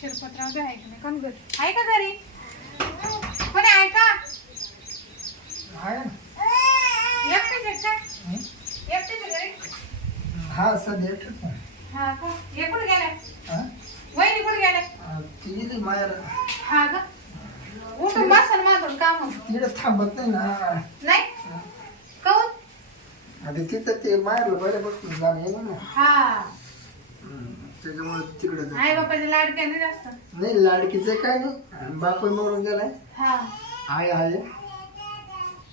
शिरपतराव बी आहे का नाही कोण घरी आहे का घरी? कोणी आहे का? आहे ना? एकटेच आहे का? हं? एकटेच आहे घरी? हा सध्या आहे. हा का? हे कुठे गेलाय हा? वहिनी कुठे गेलाय? ती माहेर हा का? उठून बसन माझं काम. तिकडे थांबत नाही ना. नाही? काऊन आता तिथं ते माहेरला पहिल्यापासून जाणं येणं ना. हं, त्याच्यामुळे तिकडे आई बापाचे लाडके नाही जास्त? नाही लाडकीचं काय नाही बाप मरून गेलाय. हा. आहे आहे.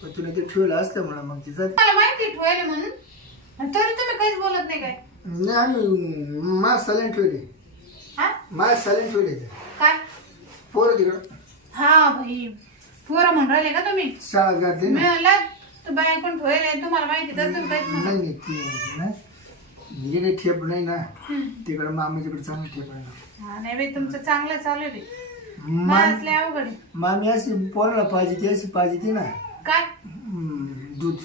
पण तुला ते ठेवलं असल्यामुळे मग तिचं मला माहिती ठेवायला म्हणून? आणि तरी तुम्ही काहीच बोलत नाही काय? नाही आम्ही मा सलेन ठेवले हा? मा सलेन ठेवले काय? पोरं तिकडं. हा भाई पोरं म्हणून राहिले का तुम्ही? शाळा घातली मी ना. म्हणलं तू बाय पण ठेवायला तुम्हाला माहिती तर तुम्ही काहीच म्हणत नाही. नाही ती नाही. गेले ठेप नाही ना. तिकडं मामीच्याकडे चांगलं ठेप आहे ना. हा नाही बाई तुमचं चांगलं चालू आहे बाई. मा- अवघड आहे. मामी अशी पोराला पाहिजे ती अशी पाहिजे ती ना. काय? हम्म, दूध.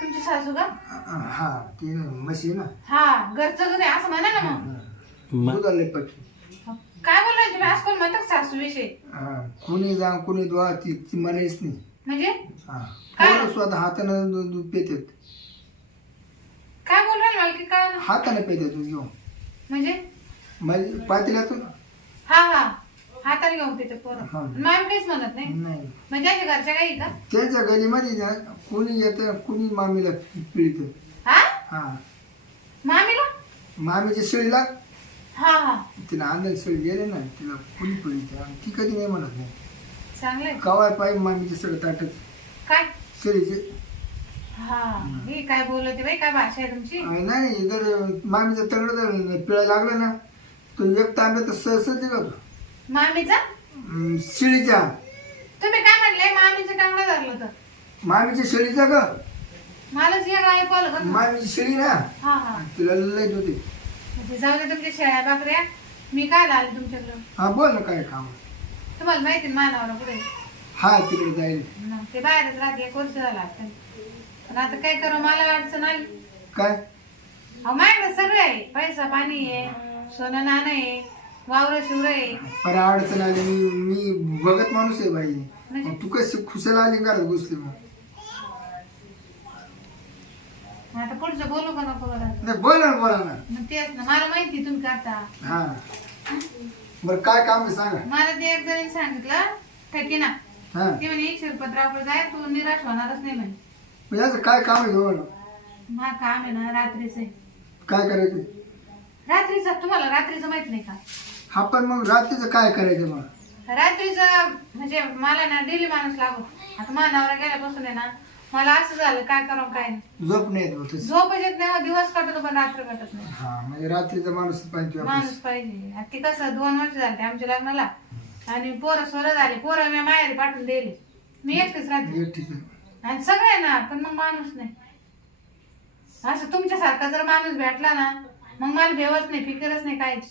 तुमची सासू का? अ- हा ती ना, म्हशी ना. हा घरचं दूध आहे असं म्हणा ना मग दूध आले पक्की काय बोलायचं तुम्ही? असं कोण म्हणतात सासू विषयी? हा कुणी जा कुणी द्वा ती ती म्हणायच नाही. म्हणजे? हा काय? पोरं स्वतः हातानं दूध दूध पितात. काय बोल राहिले मला की काय हाताने पितात दूध घेऊन म्हणजे म्हणजे पातेल्यातून हा हा. हाताने घेऊन पिते पोरं. हा. मामी काहीच म्हणत नाही? नाही. म्हणजे घरच्या काही का? त्याच्या गलीमध्ये ना कुणी येतं कुणी मामीला पिळत. हा? हा. मामीला? मामीच्या शेळीला? हा हा. तिला आंधळ शेळी गेले ना तिला कुणी पिळत? ती कधी नाही म्हणत नाही. चांगलंय. कवाय पाहिजे मामीचे सगळं ताटच. काय? शेळीचे हा. ही काय बोलते बाई? काय भाषा आहे तुमची? नाही नाही जर मामीचं तगड जर पिळायला लागलं ना तो एक तांब्यात सहज निघतो मामीचा? अं, शेळीच्या तुम्ही काय म्हणले? मामीचं टांगलं धरलं तर मामीच्या शेळीचा ग मलाच या ऐकू आलं का मामीची शेळी ना? हा हा. तिला लय होते म्हणजे जाऊ दे तुमच्या शेळ्या बाकऱ्या. मी काय आले तुमच्याकडं? हा बोल ना काय काम. तुम्हाला माहिती ना मानावर पुढे हा तिकडे जाईल. ते बाहेरच राहते एक वर्ष झाला आता. पण आता काय करू मला अडचण आली. काय? अहो माझ्याकडे सगळं आहे. पैसा पाणी आहे सोनं नाणं आहे वावर शिवर आहे. पर अडचण आली. मी मी बघत माणूस आहे बाई. म्हणजे? मग तू कशी खुशाला आली घरात घुसली मग? मग आता पुढचं बोलू का नको बरं नाही बोल ना बोला ना. मग तेच ना मला माहिती तुम्ही करता. हा. बरं काय काम आहे सांगा. मला ते एक जणी सांगितलं ठेकी ना. हा. ती म्हणे शिरपतरावकडे जाय तू निराश होणारच नाही म्हणे. मग याचं काय काम आहे जवळ हा काम आहे ना रात्रीचं आहे. काय करायचं? रात्रीचं तुम्हाला रात्रीचं माहीत नाही का? हा पण मग रात्रीचं काय करायचं मग? रात्रीचं म्हणजे मला ना डेली माणूस लागू. आता माझ्या नवरा गेल्यापासून आहे ना मला असं झालं काय करावं काय नाही. झोप नाही येत होतं झोप येत नाही दिवस कटतो पण रात्र कटत नाही. हा म्हणजे रात्रीचा माणूस पाहिजे माणूस. पाहिजे. आता ते कसं दोन वर्ष झाले आमच्या लग्नाला. आणि पोरं सोरं झाले पोरं मी माहेरी पाठवून दिले. मी एकटीच राहते. हे ठीक आहे. आणि सगळे आहे ना पण मग माणूस नाही. असं तुमच्यासारखा जर माणूस भेटला ना मग मला भेवच नाही फिकरच नाही काहीच.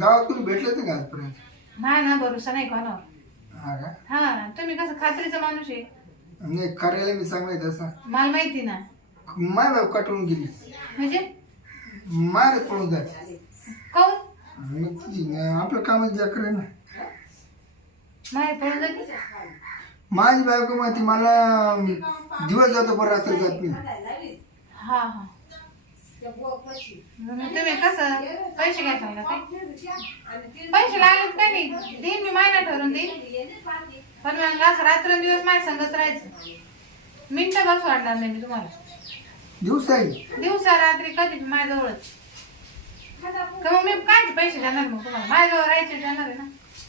गावात कोणी भेटलं तर का आजपर्यंत माय ना भरोसा नाही कोणावर. हा का? हा तुम्ही कसं खात्रीचा माणूस आहे. नाही कार्याला मी सांगाय तसं. मला माहिती ना. माय बाप कटवून गेली. म्हणजे? मार पळून जात. काऊन? ती आपलं कामच जाकर आहे ना. माय पळून जाते? माझी बायको माहिती मला दिवस जातो पण रात्र जात नाही. हा हा. मग तुम्ही कसं? पैसे घ्यायचा का काय पैसे लागले काय नाही. देईन मी महिना ठरवून देईन. पण मला असं रात्रंदिवस माझ्या संगत राहायचं. मिनिटं बस वाटणार नाही मी तुम्हाला. दिवस आहे. दिवसा रात्री कधी बी माझ्याजवळच. का मग मी काय पैसे देणार मग तुम्हाला? माझ्याजवळ राहायचे देणार आहे ना.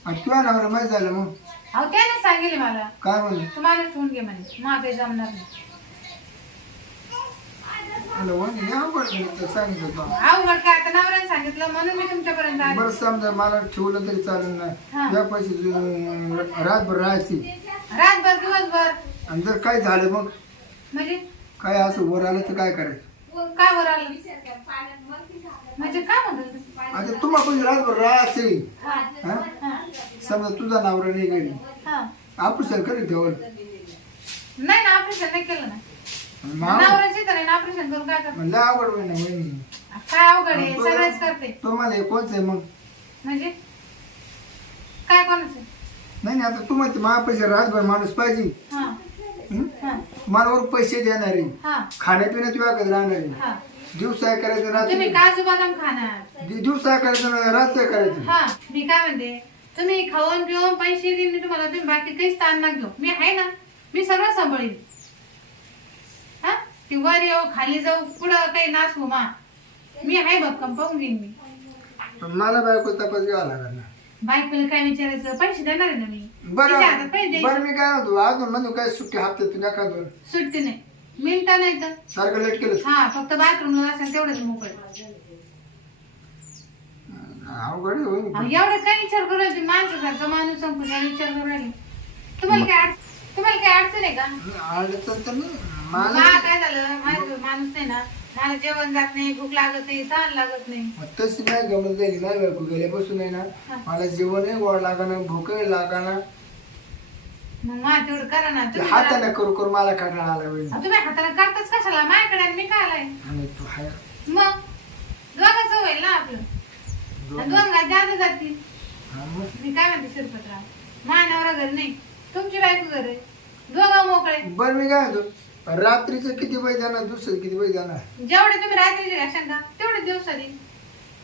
आणि तुला नवरा माहीत झालं मग. अहो त्याने सांगितले मला. काय म्हणलं तू माझ्या ठेवून घे म्हणे. मला काही जमणार नाही. म्हणलं, वहिनी, तर सांगितलं होतं. अवघड काय? आता नवऱ्याने सांगितलं म्हणून मी तुमच्यापर्यंत आले. बरं समजा मला ठेवलं तरी चालेल हा. ना या पैसे रातभर राहायची. रातभर दिवसभर. आणि जर काय झालं मग? म्हणजे? काय असं वर आलं तर काय करायचं? काय वर आलं? म्हणजे काय म्हणतो तुम्ही? आता तुम्हाला कोणी रातभर राहायचे हा हा. हा? समजा तुझा नवरा नाही गेली. हा. ऑपरेशन करेल ठेवलं नाही ना ऑपरेशन नाही केलं ना. मग नवऱ्याची तर नाही ऑपरेशन करून काय करणार म्हणलं अवघड होईल ना वहिनी. काय अवघड आहे? सगळेच करते. तुम्हाला हे कोणचं आहे मग? म्हणजे? काय कोणाचं? नाही नाही आता तू रातभर माणूस पाहिजे. हा. हं? हा. मला वर पैसे देणारे. हा. खाण्यापिण्यात तुझ्याकडे राहणारे. हा. दिवस करायचं तुम्ही रात्री काजू बदाम खाणार. दि- दिवस करायचं रात काय करायचं. हा मी काय म्हणते तुम्ही खाऊन पिऊन पैसे देईन मी तुम्हाला तुम्ही बाकी काहीच ताण ना घेऊ. मी आहे ना मी सगळं सांभाळीन. हा? ती वर येऊ खाली जाऊ पुढं काही नाचू मा. मी आहे भक्कम पाहून घेईन मी. पण मला बायको तपास घ्यावा लागणार ना. बायकोला काय विचारायचं? पैसे देणार आहे ना मी? बरं तिच्या हातात पैसे द्यायचे. बरं मी काय म्हणतो अजून म्हणतो काय सुट्टी हप्ते का दोन सुट्टी नाही. मिनिटं नाही तर सारखं लेट केलं हा फक्त बाथरूमला असेल तेवढंच मोकळ. अवघड आहे. एवढं काय विचार करू राहिली? माणसासारखं माणूस संपून काय विचार करू राहिली? तुम्हाला काय अडचण तुम्हाला काय अडचण आहे का? अडचण तर नाही. मला मला काय झालं? माझं माणूस नाही ना. मला जेवण जात नाही भूक लागत नाही तहान लागत नाही. तशी नाही गमत जाईल नाही बायको गेल्यापासून आहे ना. मला जेवणही गोड लागाना भूकही लागाना. मग मला तेवढं करा ना ते तुम्ही हाताने करू. करू मला कंटाळा आला अहो, तुम्ही हाताला करताच कशाला? माझ्याकडे आणि मी काय आलाय आणि तू हाय. मग? दोघांचं होईल ना आपलं? आणि दोन घात जादा जातील. हा मग. मी काय म्हणते शिरपतराव? मानवरा घर नाही. तुमची बायको घर आहे. दोघं मोकळे. बरं मी काय म्हणतो? रात्रीचं किती वय जाणार दुसरं किती वय जाणार? जेवढे तुम्ही रात्रीचे राशन का तेवढे दिवसा देईन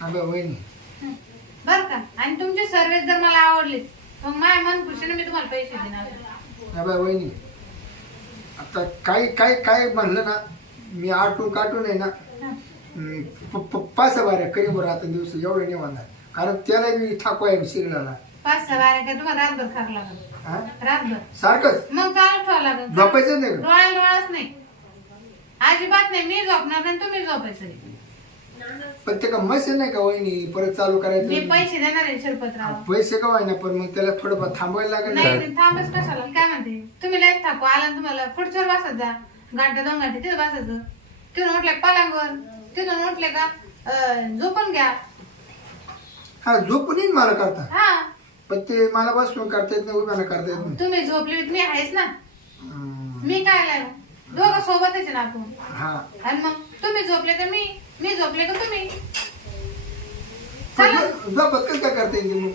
अबे वहिनी. बरं का? आणि तुमची सर्व्हिस जर मला आवडलीच मग माझ्या मन खुशीने मी तुम्हाला पैसे देणार. अबे वहिनी आता काही काय काय म्हणलं ना मी आटून काटून आहे ना. हम्म, प- प- पाच बाऱ्या करी बरं आता दिवस एवढं नाही म्हणणार कारण त्याला मी थाकवा आहे शिरण्याला पाच सहा बारा का तुम्हाला रातभर खावं लागेल? हा? रातभर? सारखंच? मग चालू ठेवावं लागेल. झोपायचं नाही का? डोळ्याला डोळाच नाही. अजिबात नाही. मी झोपणार नाही तुम्ही झोपायचं नाही. पण ते का मशीन नाही का वहिनी? परत चालू मी करायचं पैसे देणार आहे शिरपतराव पैसे का ना पण मग त्याला थोडंफार थांबायला लागेल नाही ना. नाही, थांबच कशाला? काय म्हणते? तुम्ही लयच थाकू आला ना तुम्हाला. पुढच्यावर बसत जा. घंटा दोन घंटे तिथे बसायचं. तिथून उठले का पलंगवर? तिथून उठले का अं, झोपून घ्या. हा झोपून येईन मला करता. हा. पण ते मला बसून करता येत नाही उभ्यानं करता येत नाही. तुम्ही झोपले मी आहेच ना. हम्म, मी काय लाव दोघं सोबतच आहे ना आपण. हा. आणि मग तुम्ही झोपले तर मी मी झोपले का तुम्ही? पण चला. झोपत कसं काय करता ते मग?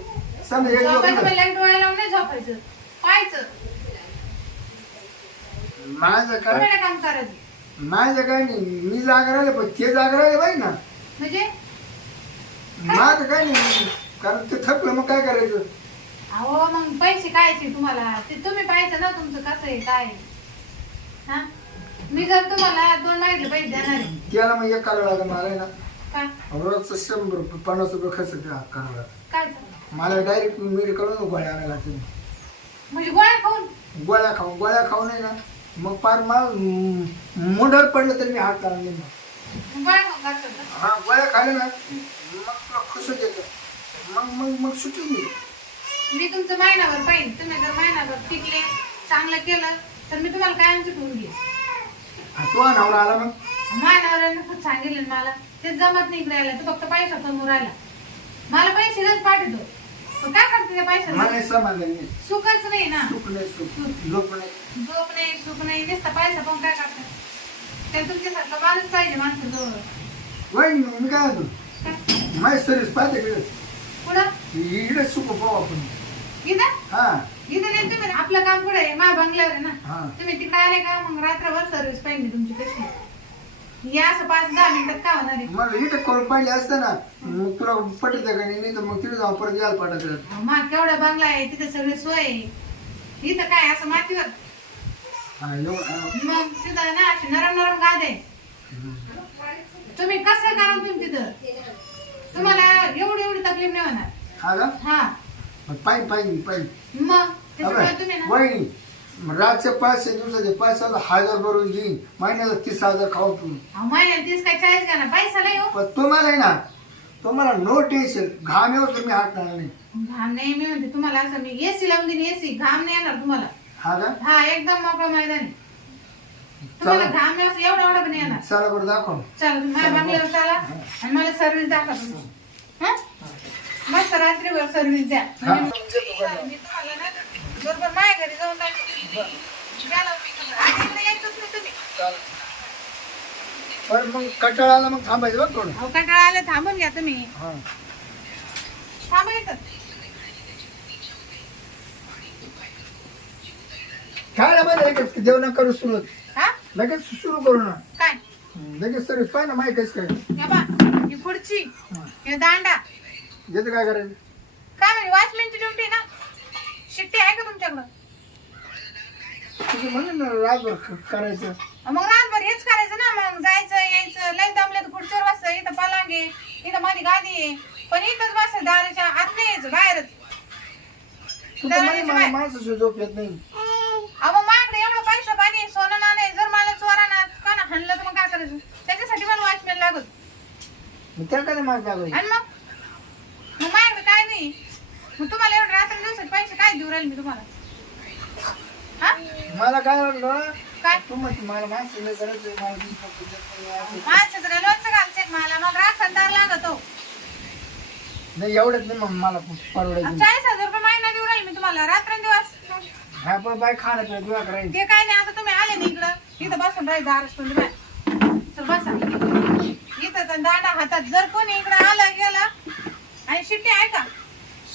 एक झोपायचं डोळ्या लावून नाही झोपायचं. पाहायचं. माझं काय? काम करायचं माझं काय नाही मी जागा राहिले पण ते जागा राहिले पाहिजे ना. म्हणजे? माझं काय नाही कारण ते थकलं मग काय करायचं? अहो मग पैसे कायचे तुम्हाला? ते तुम्ही पाहायचं ना तुमचं कसं आहे काय आहे. हा? मी जर तुम्हाला दोन मागितले पैसे देणार आहे. त्याला मग एक करावं लागेल मला आहे ना? का? रोजचं शंभर रुपये पन्नास रुपये खर्च द्या करावं लागेल. काय झालं? मला डायरेक्ट मेडिकलून गोळ्या आणायला लागतील. म्हणजे गोळ्या खाऊन? गोळ्या खाऊन गोळ्या खाऊन आहे ना? मग पार मला मुंडर पडलं तरी मी हात काढून देईन. गोळ्या खाऊन? हा गोळ्या खाल्ल्या ना मग तुला खुश येतं मग मग मग सुटून मी मी तुमचं महिनाभर पाहिजे. तुम्ही जर महिनाभर टिकले चांगलं केलं तर मी तुम्हाला कायमचं ठेवून घेईन तो नवरा आला मग? मानावरांना खूप सांगितलं मला. ते जमत नाही इकडे यायला. तो फक्त पैसा समोर राहिला. मला पैसे गच पाठवतो. पण काय करते त्या मला पैशाला नाही समाधान नाही सुखच नाही ना. सुख नाही सुख. झोप नाही. झोप नाही सुख नाही. नुसता पैसा पण काय करतात? ते तुमच्यासारखं माणूस पाहिजे माणसाजवळ. वय मी काय होतो काय? माझी सर्विस पाहते इकडे. पुढं इकडे सुख पाहू आपण. इथं? हा. इथं नाही तुम्ही आपलं काम कुठे आहे? मा बंगल्यावर आहे ना. तुम्ही तिकडे आले का? मग रात्रभर सर्व्हिस पाहिजे तुमची कशी या असं पाच दहा मिनिटात का होणार आहे? मला असतं ना मग तुला पटत का नाही? तर मग तिथे जाऊन परत यायला पाठवत मा केवढा बंगला आहे तिथे सगळी सोय आहे. इथं काय असं मातीवर. मग तिथं ना अशी नरम नरम गाद. आहे तुम्ही कसं करा तुम्ही तिथं? तुम्हाला एवढी एवढी तकलीफ नाही होणार. हा का? हा. पाहिजे पाहिजे पाहिजे मग? वहिनी रातचे पाचशे दिवसाचे पाच हजार बरोबर घेईन. महिन्याला तीस हजार खाऊ तू अहो, महिन्याला तीस काय चाळीस घ्या ना पैसा लय हो पण तुम्हाला आहे ना तुम्हाला नो टेन्शन घाम येऊ तुम्ही हात नाही. घाम नाही मी म्हणते तुम्हाला असं मी एसी लावून देईन एसी घाम नाही येणार तुम्हाला. हा का? हा एकदम मोकळं मैदान आहे. तुम्हाला चला. घाम असं एवढा एवढा पण नाही येणार. चला बरं दाखव. चला तुम्ही माझ्या बंगल्यावर चला आणि मला सर्व्हिस दाखवा तुम्ही. हा? मस्त रात्रीभर सर्व्हिस द्या. म्हणजे मग- मी तुम्हाला ना बरोबर जाऊन मग कंटाळा मग थांबायचं बघ थोडं. अहो थांबून घ्या तुम्ही. काय ना बरं लगेच जेवण करू सुरू हा? लगेच सुरू करू ना? काय? लगेच सर्विस पाहिजे ना माहिती काय बा ही खुर्ची दांडा. याचं काय करायचं? काय म्हणजे वॉचमॅनची ड्युटी ना? शिट्टी आहे का तुमच्याकडं? तुझं म्हणून ना रातभर क- करायचं. मग रातभर हेच करायचं ना मग जायचं यायचं लय दमले तर खुर्चीवर बसतं इथं पलांग आहे इथं मध्ये गादी आहे. पण इथंच बस दाराच्या आत नाही यायचं बाहेरच. तू तर म्हणे मला. माणसाशी झोप येत नाही. अहो माझ्याकडे एवढं पैसे पाणी सोनं नाणे जर मला चोराना का ना हाणलं तर मग काय करायचं? त्याच्यासाठी मला वॉचमॅन लागत मग त्या काय माग लागलं? आणि मग? मग माझ्याकडे काय नाही. मग तुम्हाला एवढं रात्र दिवसात पैसे काय देऊ राहील मी तुम्हाला? हा? मला काय वाटलं? काय? तू म्हणते मला माणसं नाही करायचं मला वीस रुपये देत नाही, असं. माझ्याच काय लोणचं घालते? मला मग राखणदार लागत. नाही एवढंच नाही मग मला परवडायचं चाळीस हजार रुपये महिना देऊ राहील मी तुम्हाला रात्रंदिवस. हा पण बाय खाणं पिणं करायचं ते काय नाही आता तुम्ही आले ना इकडं. इथं बसून राहील दारच तुम्ही चल बसा. इथं तर दांडा हातात. जर कोणी इकडं आलं गेलं आणि शिट्टी आहे का?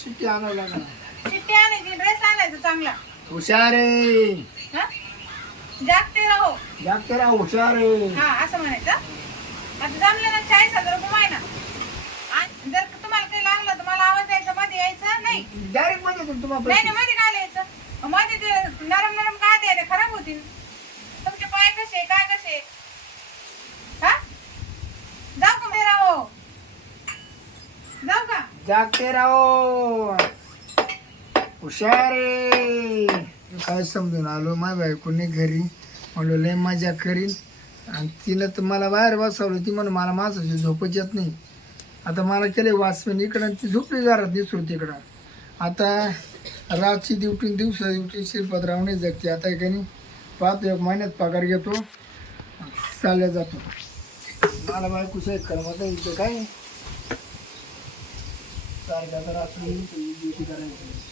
सुट्टी आणावं लागणार. शिट्टी आणायची ड्रेस आणायचा चांगला. हुशार आहे. हा? जागते राहो. जागते राहा हुशार आहे. हा असं म्हणायचं. आता जमलं ना चाळीस हजार रुपये महिना. आणि जर तुम्हाला काही लागलं तर मला आवाज द्यायचा मध्ये यायचं? नाही. डायरेक्टमध्ये येतो तुम्हाला नाही मध्ये काय यायचं मध्ये ते नरम नरम काय द्या ते खराब होतील. तुमचे पाय कसे काय कसे हा जाऊ का मेरा हो जाऊ का जागते राहो. हुशार काय समजून आलो? माझ्या बायकोने घरी म्हणलो लय मजा करीन. आणि तिनं तर मला बाहेर बसवलं. ती म्हणून मला माणसाची झोपच येत नाही. आता मला केले वाचमेन इकडं ती झोपली घरात दिसतो तिकडं. आता रातची दिवटी दिवसा दिवटी शिरपतराव नाही जगते. आता काही नाही पाहतो एक महिन्यात पगार घेतो चालल्या जातो. मला बाय साहेब करमत इथं काय सारखं आता रात्री ड्युटी करायची